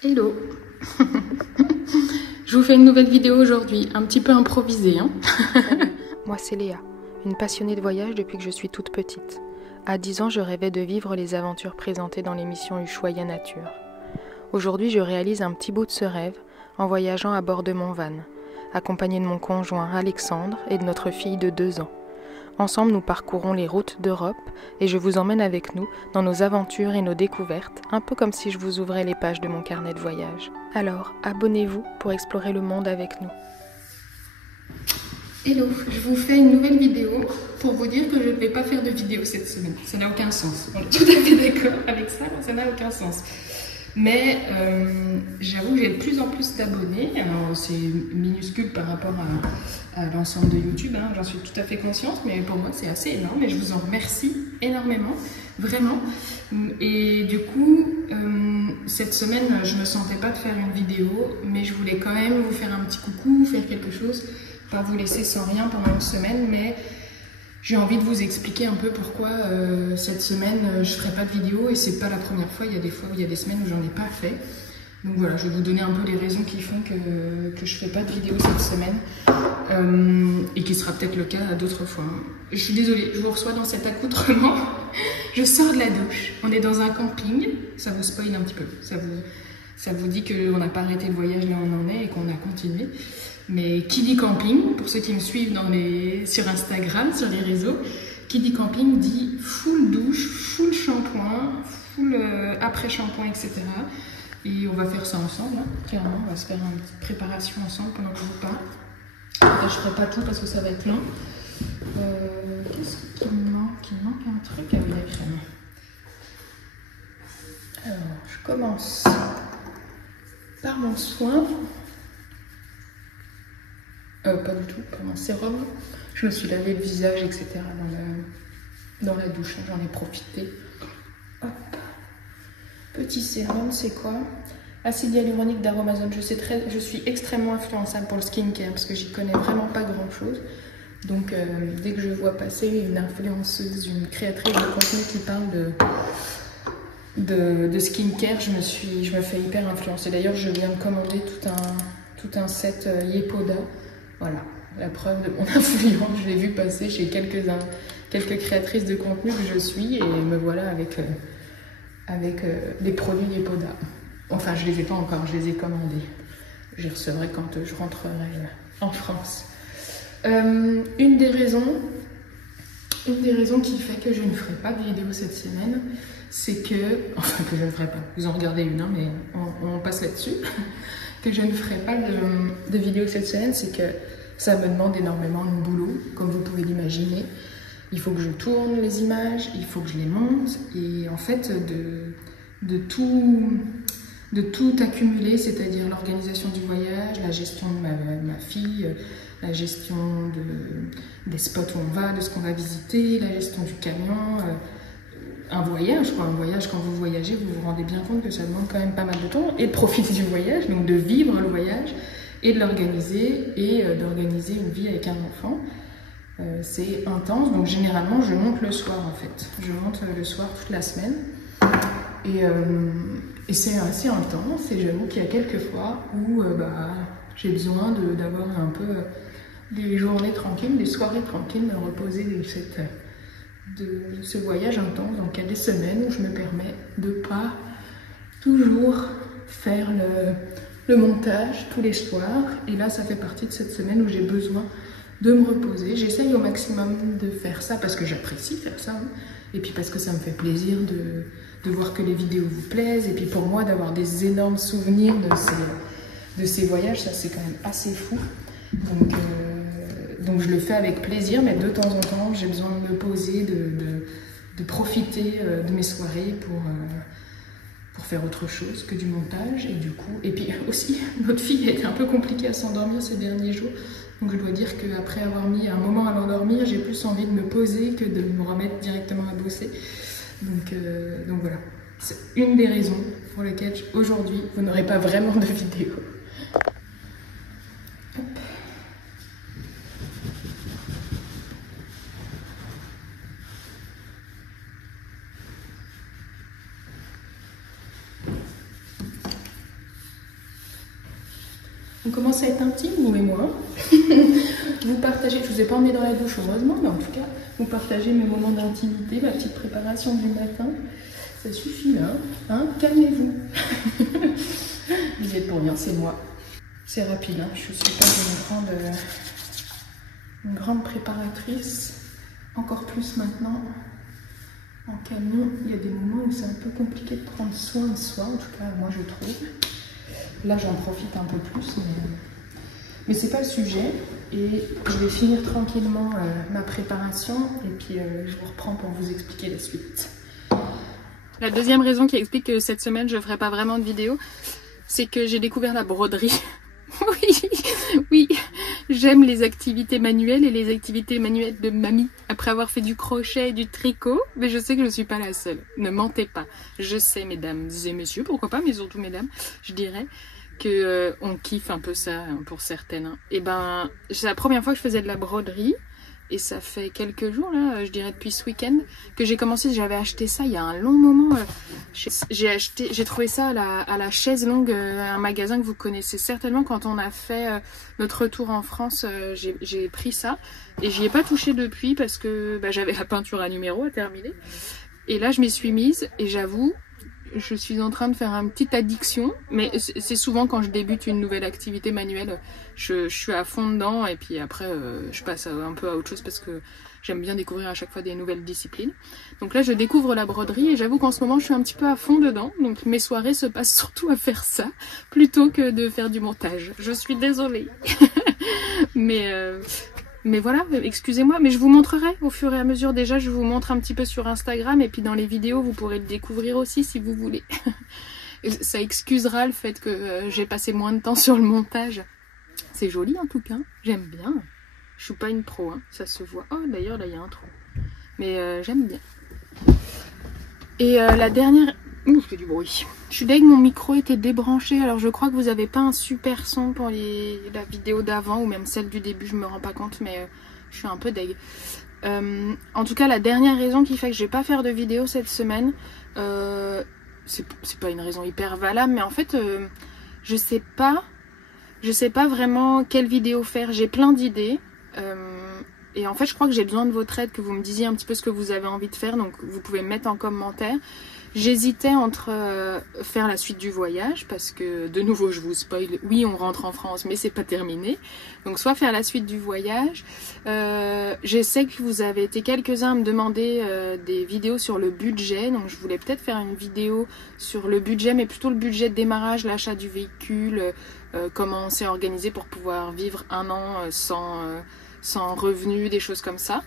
Hello. Je vous fais une nouvelle vidéo aujourd'hui, un petit peu improvisée. Hein. Moi c'est Léa, une passionnée de voyage depuis que je suis toute petite. À 10 ans, je rêvais de vivre les aventures présentées dans l'émission Ushuaïa Nature. Aujourd'hui, je réalise un petit bout de ce rêve en voyageant à bord de mon van, accompagnée de mon conjoint Alexandre et de notre fille de 2 ans. Ensemble, nous parcourons les routes d'Europe et je vous emmène avec nous dans nos aventures et nos découvertes, un peu comme si je vous ouvrais les pages de mon carnet de voyage. Alors, abonnez-vous pour explorer le monde avec nous. Hello, je vous fais une nouvelle vidéo pour vous dire que je ne vais pas faire de vidéo cette semaine. Ça n'a aucun sens. On est tout à fait d'accord avec ça, ça n'a aucun sens. Mais j'avoue que j'ai de plus en plus d'abonnés. Alors c'est minuscule par rapport à l'ensemble de YouTube, hein, j'en suis tout à fait consciente, mais pour moi c'est assez énorme et je vous en remercie énormément, vraiment. Et du coup, cette semaine, je ne me sentais pas de faire une vidéo, mais je voulais quand même vous faire un petit coucou, faire quelque chose, pas vous laisser sans rien pendant une semaine, mais j'ai envie de vous expliquer un peu pourquoi cette semaine je ne ferai pas de vidéo et c'est pas la première fois, il y a des fois où il y a des semaines où j'en ai pas fait. Donc voilà, je vais vous donner un peu les raisons qui font que je ne fais pas de vidéo cette semaine et qui sera peut-être le cas à d'autres fois. Je suis désolée, je vous reçois dans cet accoutrement, je sors de la douche, on est dans un camping, ça vous spoil un petit peu, ça vous dit qu'on n'a pas arrêté le voyage là où on en est et qu'on a continué. Mais qui dit camping, pour ceux qui me suivent sur Instagram, sur les réseaux, qui dit camping dit full douche, full shampoing, full après-shampoing, etc. Et on va faire ça ensemble, hein. Clairement, on va se faire une petite préparation ensemble pendant que je vous parle. Là, je ne ferai pas tout parce que ça va être long. Qu'est-ce qu'il me manque? Il me manque un truc avec la crème. Alors, je commence par mon soin. Pas du tout, par mon sérum. Je me suis lavé le visage, etc. dans la douche, j'en ai profité. Hop. Petit sérum, c'est quoi? Acide hyaluronique d'Aromazone. Je suis extrêmement influençable pour le skincare parce que j'y connais vraiment pas grand chose. Donc dès que je vois passer une influenceuse, une créatrice de contenu qui parle de skincare, je me fais hyper influencer. D'ailleurs, je viens de commander tout un set Yepoda. Voilà, la preuve de mon influence. Je l'ai vu passer chez quelques créatrices de contenu que je suis et me voilà avec les produits Yepoda. Enfin, je ne les ai pas encore, je les ai commandés. Je les recevrai quand je rentrerai en France. Une des raisons qui fait que je ne ferai pas de vidéo cette semaine, c'est que, enfin que je ne ferai pas, vous en regardez une, hein, mais on passe là-dessus, que je ne ferai pas de vidéo cette semaine, c'est que ça me demande énormément de boulot, comme vous pouvez l'imaginer. Il faut que je tourne les images, il faut que je les monte, et en fait, de tout accumuler, c'est-à-dire l'organisation du voyage, la gestion de ma fille, la gestion des spots où on va, de ce qu'on va visiter, la gestion du camion, un voyage, quoi. Un voyage, quand vous voyagez, vous vous rendez bien compte que ça demande quand même pas mal de temps, et de profiter du voyage, donc de vivre le voyage, et de l'organiser, et d'organiser une vie avec un enfant. C'est intense, donc généralement je monte le soir en fait. Je monte le soir toute la semaine. Et c'est assez intense, et j'avoue qu'il y a quelques fois où j'ai besoin d'avoir un peu des journées tranquilles, des soirées tranquilles, me reposer de ce voyage intense. Donc il y a des semaines où je me permets de pas toujours faire le montage tous les soirs. Et là, ça fait partie de cette semaine où j'ai besoin de me reposer. J'essaye au maximum de faire ça parce que j'apprécie faire ça, hein. Et puis parce que ça me fait plaisir de voir que les vidéos vous plaisent, et puis pour moi d'avoir des énormes souvenirs de ces voyages, ça c'est quand même assez fou. Donc je le fais avec plaisir, mais de temps en temps j'ai besoin de me poser, de profiter de mes soirées pour faire autre chose que du montage. Et puis aussi, notre fille a été un peu compliquée à s'endormir ces derniers jours. Donc je dois dire qu'après avoir mis un moment à l'endormir, j'ai plus envie de me poser que de me remettre directement à bosser. Donc voilà, c'est une des raisons pour lesquelles aujourd'hui vous n'aurez pas vraiment de vidéo. Hop. On commence à être intimes, vous et moi. Vous partagez, je vous ai pas emmené dans la douche heureusement, mais en tout cas, vous partagez mes moments d'intimité, ma petite préparation du matin. Ça suffit là, hein, calmez-vous. Vous y êtes pour rien, c'est moi. C'est rapide, hein. Je suis pas une grande préparatrice. Encore plus maintenant. En camion, il y a des moments où c'est un peu compliqué de prendre soin de soi, en tout cas moi je trouve. Là j'en profite un peu plus, mais c'est pas le sujet. Et je vais finir tranquillement ma préparation et puis je vous reprends pour vous expliquer la suite. La deuxième raison qui explique que cette semaine je ne ferai pas vraiment de vidéo, c'est que j'ai découvert la broderie. Oui, j'aime les activités manuelles et les activités manuelles de mamie. Après avoir fait du crochet et du tricot, mais je sais que je ne suis pas la seule. Ne mentez pas. Je sais, mesdames et messieurs, pourquoi pas, mais surtout mesdames, je dirais que on kiffe un peu ça hein, pour certaines. Hein. Et ben, c'est la première fois que je faisais de la broderie. Et ça fait quelques jours, là, je dirais depuis ce week-end, que j'ai commencé. J'avais acheté ça il y a un long moment. J'ai trouvé ça à la chaise longue, un magasin que vous connaissez certainement. Quand on a fait notre retour en France, j'ai pris ça. Et j'y ai pas touché depuis parce que bah, j'avais la peinture à numéro à terminer. Et là, je m'y suis mise et j'avoue, je suis en train de faire une petite addiction, mais c'est souvent quand je débute une nouvelle activité manuelle, je suis à fond dedans et puis après je passe un peu à autre chose parce que j'aime bien découvrir à chaque fois des nouvelles disciplines. Donc là je découvre la broderie et j'avoue qu'en ce moment je suis un petit peu à fond dedans, donc mes soirées se passent surtout à faire ça plutôt que de faire du montage. Je suis désolée. Mais voilà, excusez-moi, mais je vous montrerai au fur et à mesure. Déjà, je vous montre un petit peu sur Instagram et puis dans les vidéos, vous pourrez le découvrir aussi si vous voulez. Ça excusera le fait que j'ai passé moins de temps sur le montage. C'est joli en tout cas, j'aime bien. Je suis pas une pro, hein, ça se voit. Oh, d'ailleurs, là, il y a un trou. Mais j'aime bien. Et la dernière... Ouh, je fais du bruit. Je suis deg, mon micro était débranché, alors je crois que vous n'avez pas un super son pour la vidéo d'avant ou même celle du début, je me rends pas compte, mais je suis un peu deg. En tout cas, la dernière raison qui fait que je vais pas faire de vidéo cette semaine, c'est pas une raison hyper valable, mais en fait, je sais pas vraiment quelle vidéo faire. J'ai plein d'idées. Et en fait, je crois que j'ai besoin de votre aide, que vous me disiez un petit peu ce que vous avez envie de faire, donc vous pouvez me mettre en commentaire. J'hésitais entre faire la suite du voyage, parce que, de nouveau, je vous spoil, oui, on rentre en France, mais c'est pas terminé. Donc, soit faire la suite du voyage. Je sais que vous avez été quelques-uns à me demander des vidéos sur le budget, donc je voulais peut-être faire une vidéo sur le budget, mais plutôt le budget de démarrage, l'achat du véhicule, comment on s'est organisé pour pouvoir vivre un an sans revenus, des choses comme ça.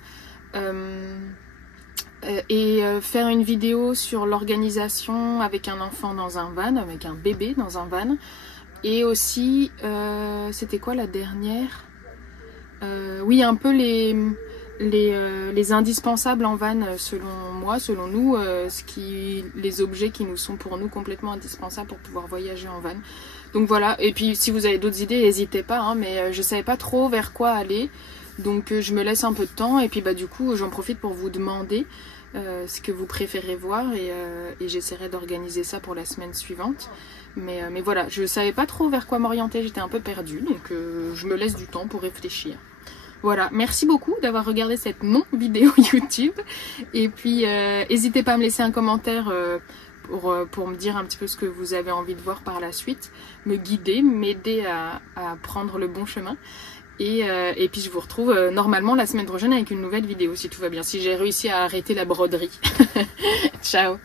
Et faire une vidéo sur l'organisation avec un enfant dans un van, avec un bébé dans un van. Et aussi, c'était quoi la dernière? Oui, un peu les indispensables en van selon moi, selon nous, les objets qui nous sont pour nous complètement indispensables pour pouvoir voyager en van. Donc voilà, et puis si vous avez d'autres idées, n'hésitez pas, hein, mais je savais pas trop vers quoi aller. Donc je me laisse un peu de temps et puis bah du coup j'en profite pour vous demander ce que vous préférez voir et j'essaierai d'organiser ça pour la semaine suivante. Mais voilà, je savais pas trop vers quoi m'orienter, j'étais un peu perdue, donc je me laisse du temps pour réfléchir. Voilà, merci beaucoup d'avoir regardé cette non-vidéo YouTube et puis n'hésitez pas à me laisser un commentaire pour me dire un petit peu ce que vous avez envie de voir par la suite, me guider, m'aider à prendre le bon chemin. Et puis je vous retrouve normalement la semaine prochaine avec une nouvelle vidéo si tout va bien, si j'ai réussi à arrêter la broderie. Ciao!